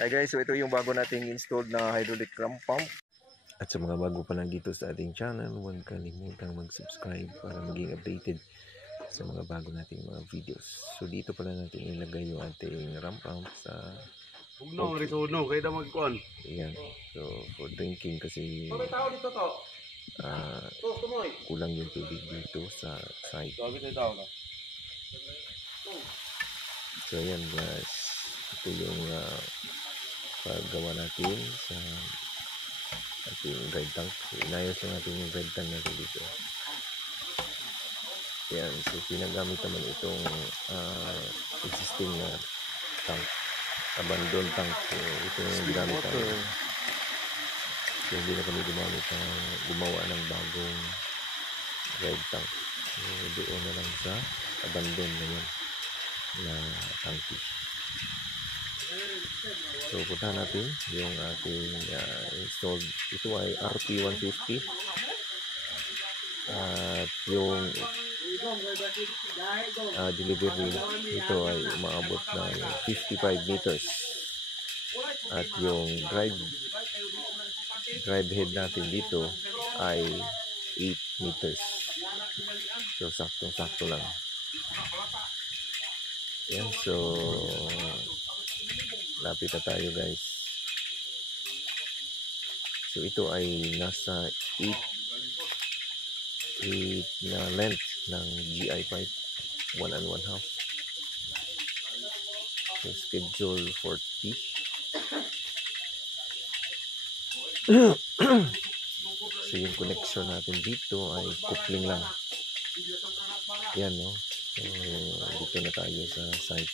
Hi guys, so ito yung bago nating installed na hydraulic cam pump. At sa mga bago pa lang dito sa ating channel, huwag kalimutang mag-subscribe para maging updated sa mga bago nating mga videos. So dito pala natin ilagay yung ating ram pump sa kaya na magkuhan. Ayan. So for drinking kasi kulang yung tubig dito sa side. So ayan guys, ito yung paggawa natin sa ating guide tank. So, inayos na natin yung guide tank natin dito. Ayan, so pinagamit naman itong existing na tank, abandon tank. So ito yung ginamit natin. So hindi na kami gumawa ng bagong guide tank. So doon na lang sa abandon na yan na tanki. So puntahan natin yung ating installed. Ito ay RP150 at yung delivery ito ay umaabot ng 55 meters at yung drive head natin dito ay 8 meters. So saktong-sakto lang. Yan, so lapit na tayo guys. So ito ay nasa 8 na length ng GI pipe, 1 and 1/2. So schedule 40. So yung connection natin dito ay coupling lang. Yan, no? So dito na tayo sa site,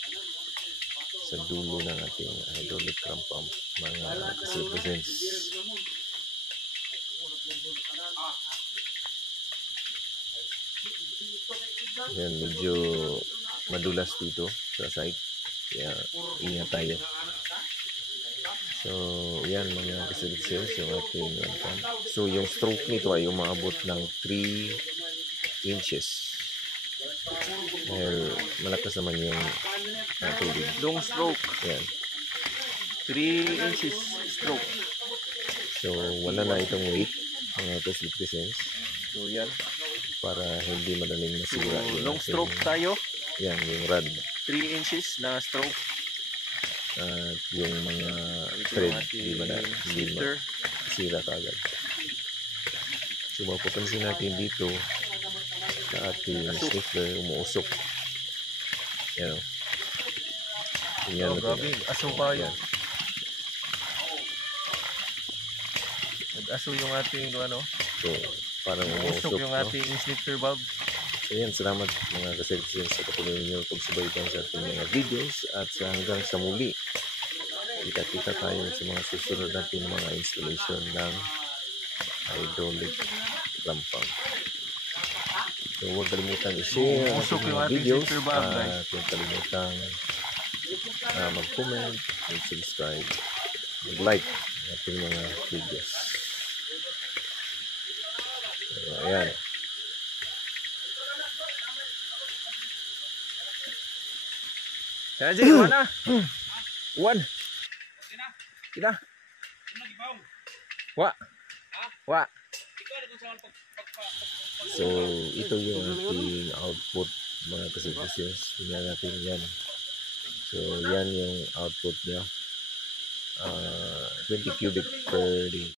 sa dulo ng ating hydraulic cam pump, mga citizens. Yan, medyo madulas dito sa site, kaya ingat tayo. So yan mga citizens, yung ating pump. So yung stroke nito ay umaabot ng 3 inches. Dahil malakas naman yung tubig. Long stroke. Yan. 3 inches stroke. So wala na itong weight mga citizens. So yan. Para hindi madaling masira. So, long stroke tayo. Yan, yung rod. 3 inches na stroke. At yung mga thread, hindi masira kagad. So mapapansin natin dito sa ating sniffer, umuusok. Yan. Yan, grabe. Aso pa yan. Nag-aso yung ating ano. So parang umuusok yung ating sniffer valve. So yan, salamat mga ka-citizens sa patuloy niyo pagsubaybayan sa ating mga videos at hanggang sa muli. Kita-kita tayo sa mga susunod natin mga installation ng hydraulic cam pump. So huwag kalimutan i-share ang mga videos at huwag kalimutan mag-comment, mag-subscribe, mag-like ang ating mga videos. So, ayan. Yan, Jay, one na. One. Kita. Wa. So ito yung ating output mga citizens. Tingnan natin yan. So yan yung output niya. 20 cubic per day.